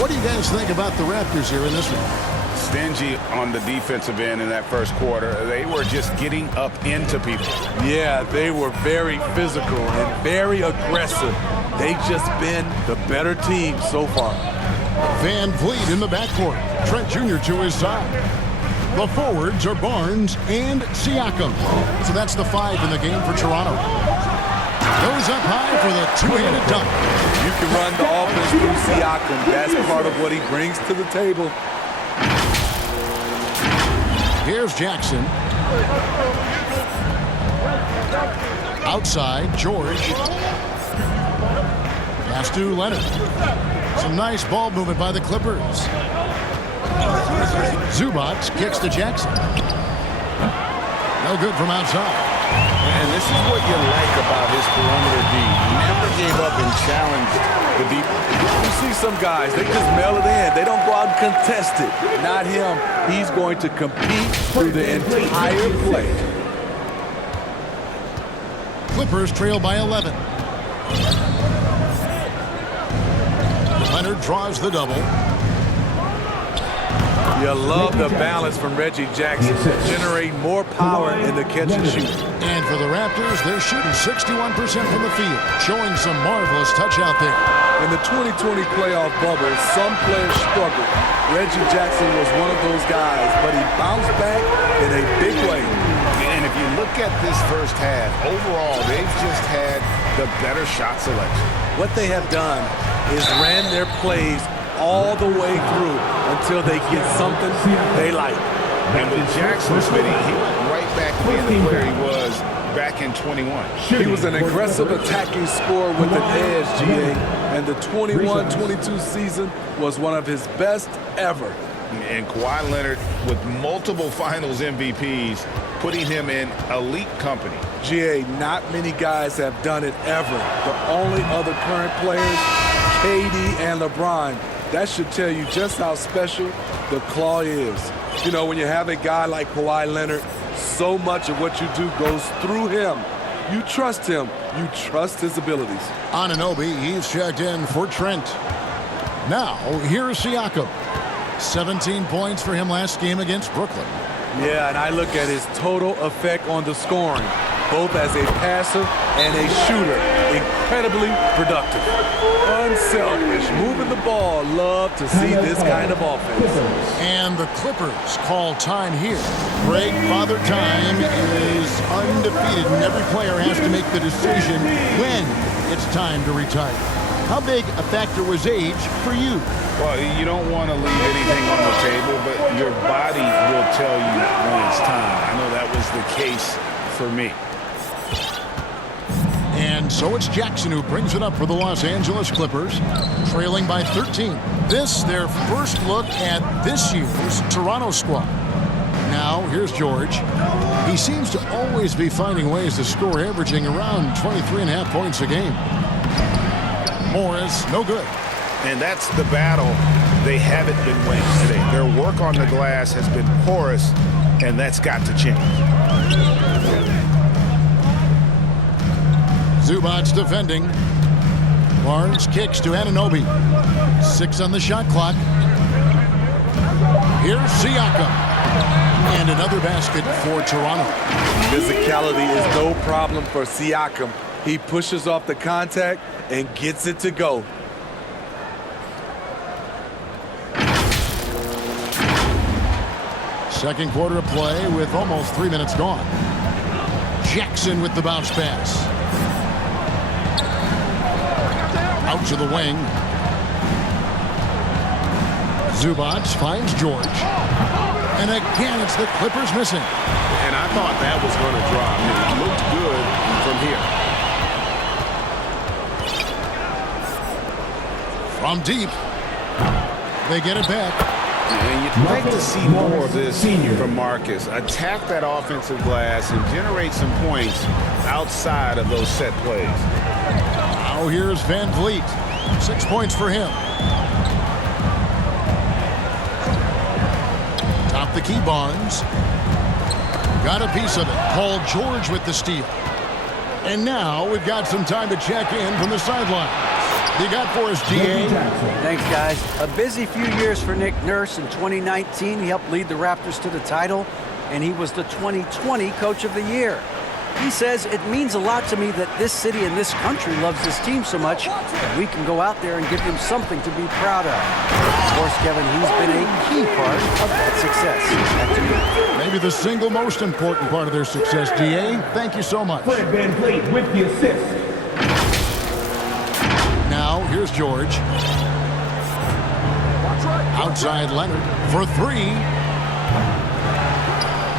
What do you guys think about the Raptors here in this one? Stingy on the defensive end in that first quarter. They were just getting up into people. Yeah, they were very physical and very aggressive. They've just been the better team so far. Van Vliet in the backcourt. Trent Jr. to his side. The forwards are Barnes and Siakam. So that's the 5 in the game for Toronto. Goes up high for the two-handed dunk. You can run the offense through Siakam. That's part of what he brings to the table. Here's Jackson. Outside, George. Pass to Leonard. Some nice ball movement by the Clippers. Zubac kicks to Jackson. No good from outside. And this is what you like about his perimeter D. He never gave up and challenged the deep. You see some guys, they just mail it in. They don't go out and contest it. Not him. He's going to compete through the entire play. Clippers trail by 11. Leonard draws the double. You love the balance from Reggie Jackson. Generate more power in the catch and shoot. And for the Raptors, they're shooting 61% from the field, showing some marvelous touch out there. In the 2020 playoff bubble, some players struggled. Reggie Jackson was one of those guys, but he bounced back in a big way. And if you look at this first half, overall, they've just had the better shot selection. What they have done is ran their plays all the way through until they get something they like. And with Jackson fitting, he went right back to being the player he was back in 21. He was an aggressive attacking scorer with an edge, GA, and the 21-22 season was one of his best ever. And Kawhi Leonard with multiple finals MVPs, putting him in elite company. GA, not many guys have done it ever. The only other current players, KD and LeBron. That should tell you just how special the Claw is. You know, when you have a guy like Kawhi Leonard, so much of what you do goes through him. You trust him. You trust his abilities. Anunoby, he's checked in for Trent. Now, here's Siakam. 17 points for him last game against Brooklyn. Yeah, and I look at his total effect on the scoring, both as a passer and a shooter. Incredibly productive. Unselfish, moving the ball. Love to see this kind of offense. And the Clippers call time here. Greg, Father Time is undefeated, and every player has to make the decision when it's time to retire. How big a factor was age for you? Well, you don't want to leave anything on the table, but your body will tell you when it's time. I know that was the case for me. And so it's Jackson who brings it up for the Los Angeles Clippers, trailing by 13. This, their first look at this year's Toronto squad. Now, here's George. He seems to always be finding ways to score, averaging around 23.5 points a game. Morris, no good. And that's the battle they haven't been winning today. Their work on the glass has been porous, and that's got to change. Zubac defending. Barnes kicks to Anunoby. 6 on the shot clock. Here's Siakam. And another basket for Toronto. Physicality is no problem for Siakam. He pushes off the contact and gets it to go. Second quarter of play with almost 3 minutes gone. Jackson with the bounce pass. Out to the wing. Zubac finds George. And again, it's the Clippers missing. And I thought that was going to drop. It looked good from here. From deep. They get it back. And you'd like to see more of this from Marcus. Attack that offensive glass and generate some points outside of those set plays. Now here's Van Vliet. 6 points for him. Top the key, Barnes. Got a piece of it. Paul George with the steal. And now we've got some time to check in from the sideline. you got for us, DA? Thanks, guys. A busy few years for Nick Nurse. In 2019, he helped lead the Raptors to the title, and he was the 2020 Coach of the Year. He says, it means a lot to me that this city and this country loves this team so much that we can go out there and give them something to be proud of. Of course, Kevin, he's been a key part of that success. Back to you. Maybe the single most important part of their success, DA. Thank you so much. Fred VanVleet with the assist. Now, here's George. Outside Leonard for three.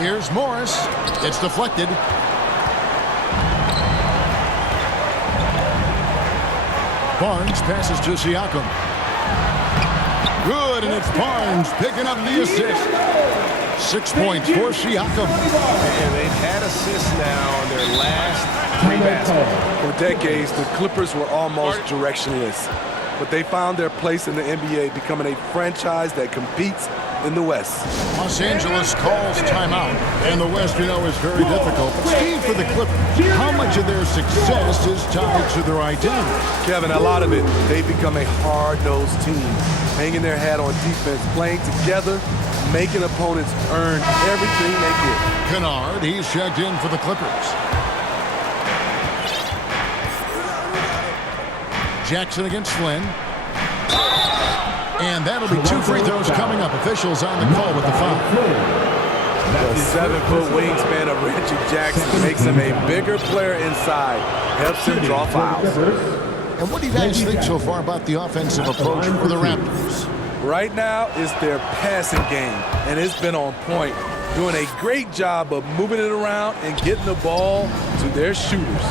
Here's Morris. It's deflected. Barnes passes to Siakam. Good, and it's Barnes picking up the assist. 6 points for Siakam. And they've had assists now on their last 3 baskets. For decades, the Clippers were almost directionless, but they found their place in the NBA, becoming a franchise that competes in the West. Los Angeles calls timeout, and the West, you know, is very difficult. But Steve, for the Clippers, how much of their success is tied to their identity? Kevin, a lot of it, they've become a hard-nosed team, hanging their hat on defense, playing together, making opponents earn everything they get. Kennard, he's checked in for the Clippers. Jackson against Flynn. And that'll be 2 free throws coming up. Officials on the call with the foul. The 7-foot wingspan of Reggie Jackson makes him a bigger player inside, helps him draw fouls. And what do you guys think so far about the offensive approach for the Raptors? Right now, it's their passing game, and it's been on point, doing a great job of moving it around and getting the ball to their shooters.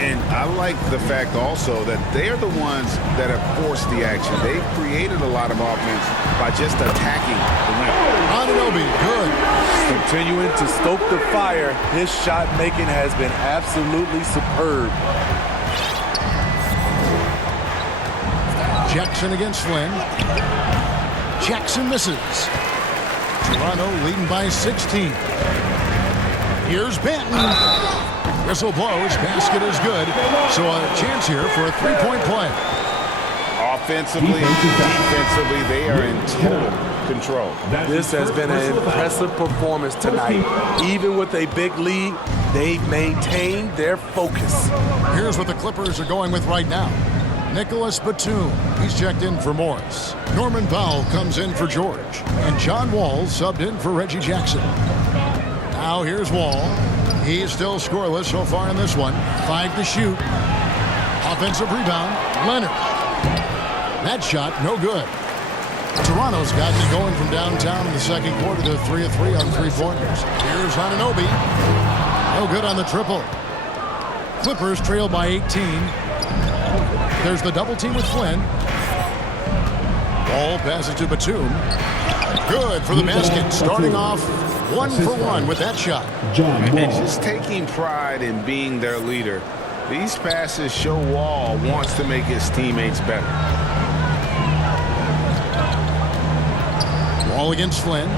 And I like the fact also that they're the ones that have forced the action. They've created a lot of offense by just attacking the rim. Anunoby, good. Continuing to stoke the fire, his shot making has been absolutely superb. Jackson against Flynn. Jackson misses. Toronto leading by 16. Here's Banton. Whistle blows. Basket is good. So a chance here for a three-point play. Offensively, defensively, they are in total control. This has been an impressive performance tonight. Even with a big lead, they've maintained their focus. Here's what the Clippers are going with right now. Nicholas Batum, he's checked in for Morris. Norman Powell comes in for George. And John Wall subbed in for Reggie Jackson. Now here's Wall. He is still scoreless so far in this one. 5 to shoot. Offensive rebound. Leonard. That shot, no good. Toronto's gotten it going from downtown in the second quarter. They're 3 of 3 on three-pointers. Here's Anunoby. No good on the triple. Clippers trail by 18. There's the double team with Flynn. Ball passes to Batum. Good for the basket. Starting off 1 for 1 with that shot. And just taking pride in being their leader. These passes show Wall wants to make his teammates better. Wall against Flynn.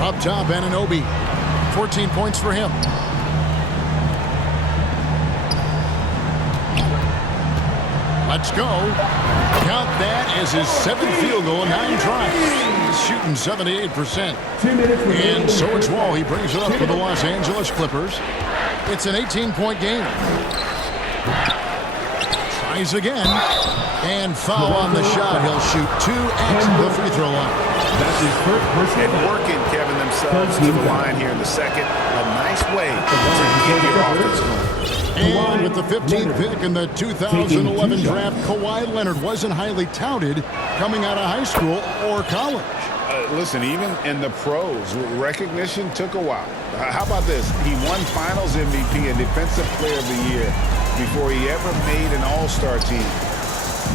Up top, Anunoby. 14 points for him. Let's go. Count that as his 7th field goal in 9 tries. He's shooting 78%. And so it's Wall. He brings it up for the Los Angeles Clippers. It's an 18-point game. Tries again. And foul on the shot. He'll shoot 2 at the free throw line. That's his first personal. And working Kevin themselves to the line here in the second. A nice way to get your offense going. And with the 15th pick in the 2011 draft, Kawhi Leonard wasn't highly touted coming out of high school or college. Listen, even in the pros, recognition took a while. How about this? He won Finals MVP and Defensive Player of the Year before he ever made an All-Star team.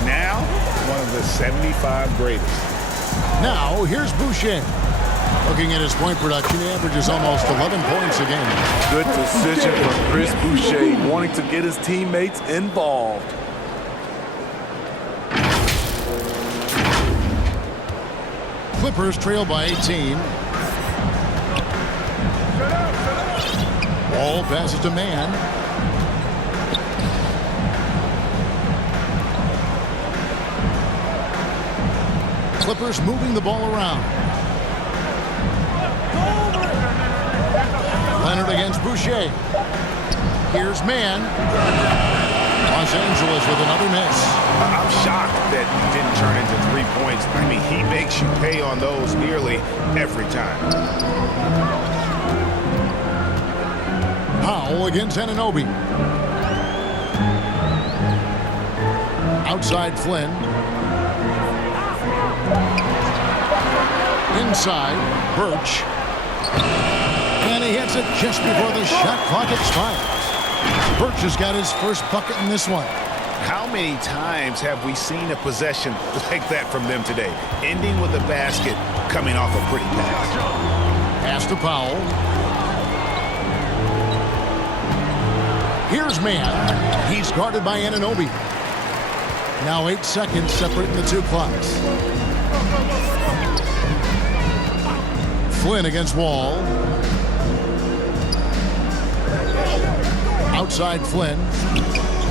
Now, one of the 75 greatest. Now, here's Boucher. Looking at his point production, he averages almost 11 points a game. Good decision from Chris Boucher, wanting to get his teammates involved. Clippers trail by 18. Ball passes to Mann. Clippers moving the ball around. Leonard against Boucher. Here's Mann. Los Angeles with another miss. I'm shocked that he didn't turn into 3 points. I mean, he makes you pay on those nearly every time. Powell against Anunoby. Outside Flynn. Inside, Birch. And he hits it just before the shot clock expires. Birch has got his first bucket in this one. How many times have we seen a possession like that from them today? Ending with a basket, coming off a pretty pass. Pass to Powell. Here's Mann. He's guarded by Anunoby. Now 8 seconds separating the two clocks. Flynn against Wall. Outside Flynn.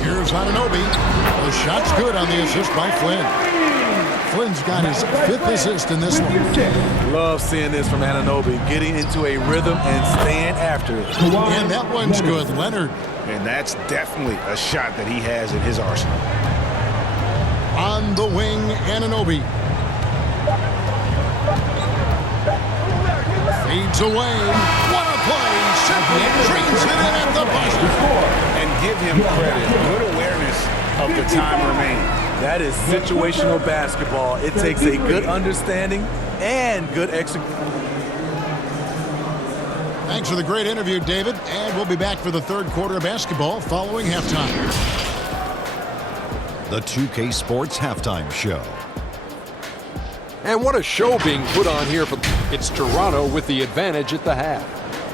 Here's Anunoby. The shot's good on the assist by Flynn. Flynn's got his 5th assist in this one. Love seeing this from Anunoby, getting into a rhythm and staying after it. And that one's good. Leonard. And that's definitely a shot that he has in his arsenal. On the wing, Anunoby. Fades away. What a play. Simply drains it in at the buzzer. And give him credit. Good awareness of the time remaining. That is situational basketball. It takes a good understanding and good execution. Thanks for the great interview, David. And we'll be back for the third quarter of basketball following halftime. The 2K Sports Halftime Show. And what a show being put on here. It's Toronto with the advantage at the half.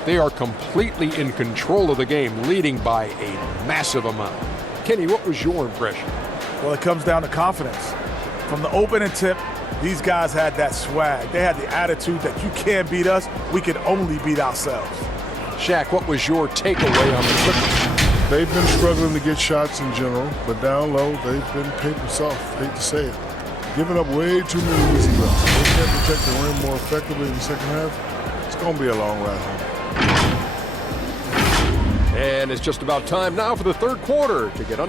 They are completely in control of the game, leading by a massive amount. Kenny, what was your impression? Well, it comes down to confidence. From the opening tip, these guys had that swag. They had the attitude that you can't beat us, we can only beat ourselves. Shaq, what was your takeaway on the Clippers? They've been struggling to get shots in general, but down low, they've been paper soft. Hate to say it. Giving up way too many easy looks. They can't protect the rim more effectively in the second half. It's going to be a long ride home. And it's just about time now for the third quarter to get